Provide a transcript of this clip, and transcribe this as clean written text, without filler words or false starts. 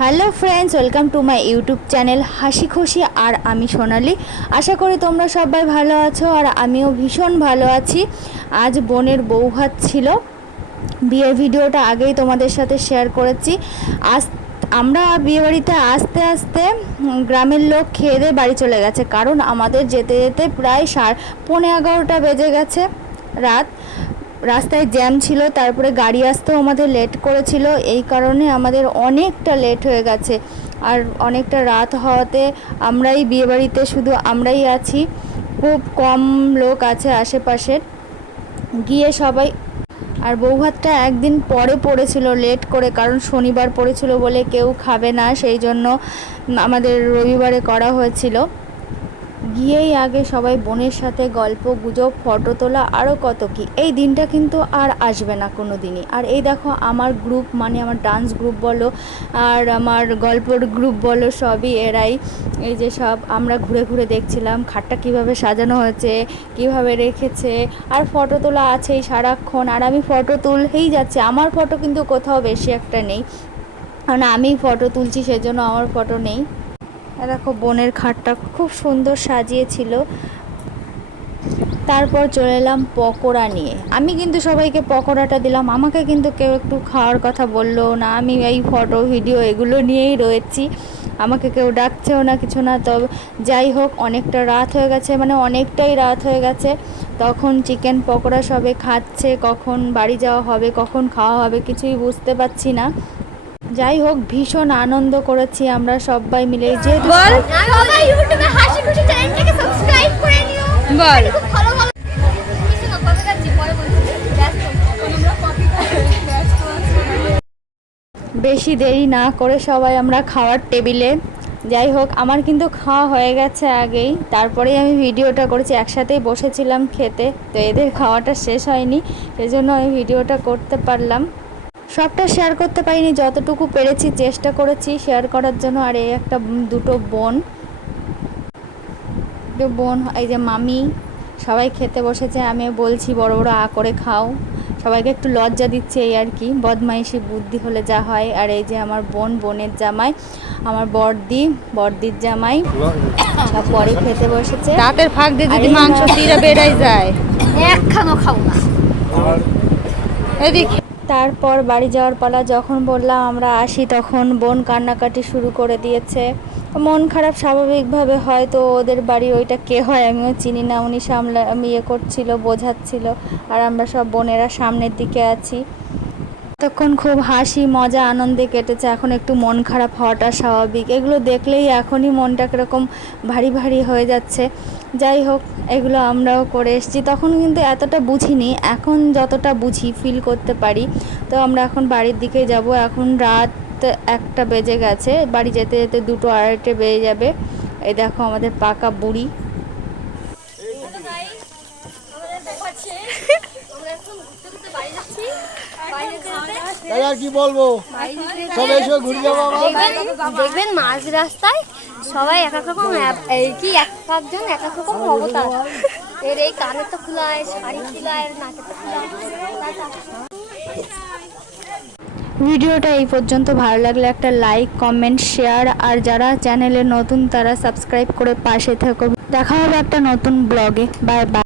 Hello friends, welcome to my YouTube channel হাসি খুশি। আর আমি সোনালি। আশা করি তোমরা সবাই ভালো আছো আর আমিও ভীষণ ভালো আছি। আজ বোনের বৌভাত ছিল, বিয়ের ভিডিওটা আগেই তোমাদের সাথে শেয়ার করেছি। আজ আমরা বিয়েবাড়িতে আসতে আসতে গ্রামের লোক খেয়ে দিয়ে বাড়ি চলে গেছে, কারণ আমাদের যেতে যেতে প্রায় 11:30 বেজে গেছে রাত। রাস্তায় জ্যাম ছিল, তারপরে গাড়ি আসতেও আমাদের লেট করেছিল, এই কারণে আমাদের অনেকটা লেট হয়ে গেছে। আর অনেকটা রাত হওয়াতে আমরাই বিয়েবাড়িতে শুধু আমরাই আছি, খুব কম লোক আছে আশেপাশের। গিয়ে সবাই, আর বৌভাতটা একদিন পরে পড়েছিল লেট করে, কারণ শনিবার পড়েছিল বলে কেউ খাবে না, সেই জন্য আমাদের রবিবারে করা হয়েছিল। গিয়েই আগে সবাই বোনের সাথে গল্প গুজব, ফটো তোলা, আরও কত কি। এই দিনটা কিন্তু আর আসবে না কোনো দিনই। আর এই দেখো আমার গ্রুপ, মানে আমার ডান্স গ্রুপ বলো আর আমার গল্পর গ্রুপ বলো, সবই এরাই। এই যে সব আমরা ঘুরে ঘুরে দেখছিলাম খাটটা কিভাবে সাজানো হয়েছে, কিভাবে রেখেছে, আর ফটো তোলা আছেই সারাক্ষণ। আর আমি ফটো তুলতেই যাচ্ছি, আমার ফটো কিন্তু কোথাও বেশি একটা নেই, কারণ আমি ফটো তুলছি সেজন্য আমার ফটো নেই। দেখো বোনের খাটটা খুব সুন্দর সাজিয়েছিল। তারপর চলে এলাম পকোড়া নিয়ে। আমি কিন্তু সবাইকে পকোড়াটা দিলাম, আমাকে কিন্তু কেউ একটু খাওয়ার কথা বললো না। আমি এই ফটো ভিডিও এগুলো নিয়েই রয়েছি, আমাকে কেউ ডাকছেও না কিছু না। তবে যাই হোক, অনেকটা রাত হয়ে গেছে, মানে অনেকটাই রাত হয়ে গেছে। তখন চিকেন পকোড়া সবে খাচ্ছে, কখন বাড়ি যাওয়া হবে, কখন খাওয়া হবে কিছুই বুঝতে পারছি না। যাই হোক, ভীষণ আনন্দ করেছি আমরা সবাই মিলে। যেহেতু সবাই ইউটিউবে হাসি খুশি চ্যানেলটাকে সাবস্ক্রাইব করে নিও। বল খুব ভালো ভালো কিছু না, কথা কাচ্ছি পরে বলছি। ব্যস্ত এখন আমরা কপি করতে ব্যস্ত আছি। বেশি দেরি না করে সবাই আমরা খাওয়ার টেবিলে। যাই হোক, আমার কিন্তু খাওয়া হয়ে গেছে আগেই, তারপরেই আমি ভিডিওটা করেছি। একসাথেই বসেছিলাম খেতে, তো এদের খাওয়াটা শেষ হয়নি, সেজন্য আমি ভিডিওটা করতে পারলাম। সবটা শেয়ার করতে পারিনি, যতটুকু পেরেছি চেষ্টা করেছি শেয়ার করার জন্য। আর এই একটা দুটো বোন, এই যে মামি, সবাই খেতে বসেছে। আমি বলছি বড় বড় করে খাও, সবাইকে একটু লজ্জা দিচ্ছে, এই আর কি, বদমাইশি বুদ্ধি হলে যা হয়। আর এই যে আমার বোন, বোনের জামাই, আমার বড়দি, বড়দির জামাই, সব পরে খেতে বসেছে। দাঁতের ফাঁক দিয়ে যদি মাংস তীরা বেড়াই যায়, একখানো খাও না। এদিকে তারপর বাড়ি যাওয়ার পালা। যখন বললাম আমরা আসি, তখন বোন কান্নাকাটি শুরু করে দিয়েছে। মন খারাপ স্বাভাবিকভাবে হয়, তো ওদের বাড়ি ওইটা কে হয় আমিও চিনি না, উনি করছিল, বোঝাচ্ছিল। আর আমরা সব বোনেরা সামনের দিকে আছি। তখন খুব হাসি মজা আনন্দে কেটেছে। এখন একটু মন খারাপ হওয়াটা স্বাভাবিক, এগুলো দেখলেই এখনই মনটা কীরকম ভারী ভারী হয়ে যাচ্ছে। যাই হোক, এগুলো আমরাও করে এসেছি, তখন কিন্তু এতটা বুঝিনি, এখন যতটা বুঝি ফিল করতে পারি। তো আমরা এখন বাড়ির দিকে যাব। এখন রাত 1টা বেজে গেছে, বাড়ি যেতে যেতে 2টো 2:30 বেজে যাবে। এই দেখো আমাদের পাকা বুড়ি। আর কি বলবো, সব এসে ঘুরে যাবো। দেখবেন মাঝ রাস্তায় সবাই এক এক রকম, এই কি এক একজন এক এক রকম অবতার। এর এই কানের তো খোলায়, শাড়ি খোলায়, নাকের তো খোলায়। ভিডিওটা এই পর্যন্ত। ভালো লাগলে একটা লাইক, কমেন্ট, শেয়ার, আর যারা চ্যানেলে নতুন তারা সাবস্ক্রাইব করে পাশে থেকো। দেখা হবে একটা নতুন ব্লগে। Bye bye.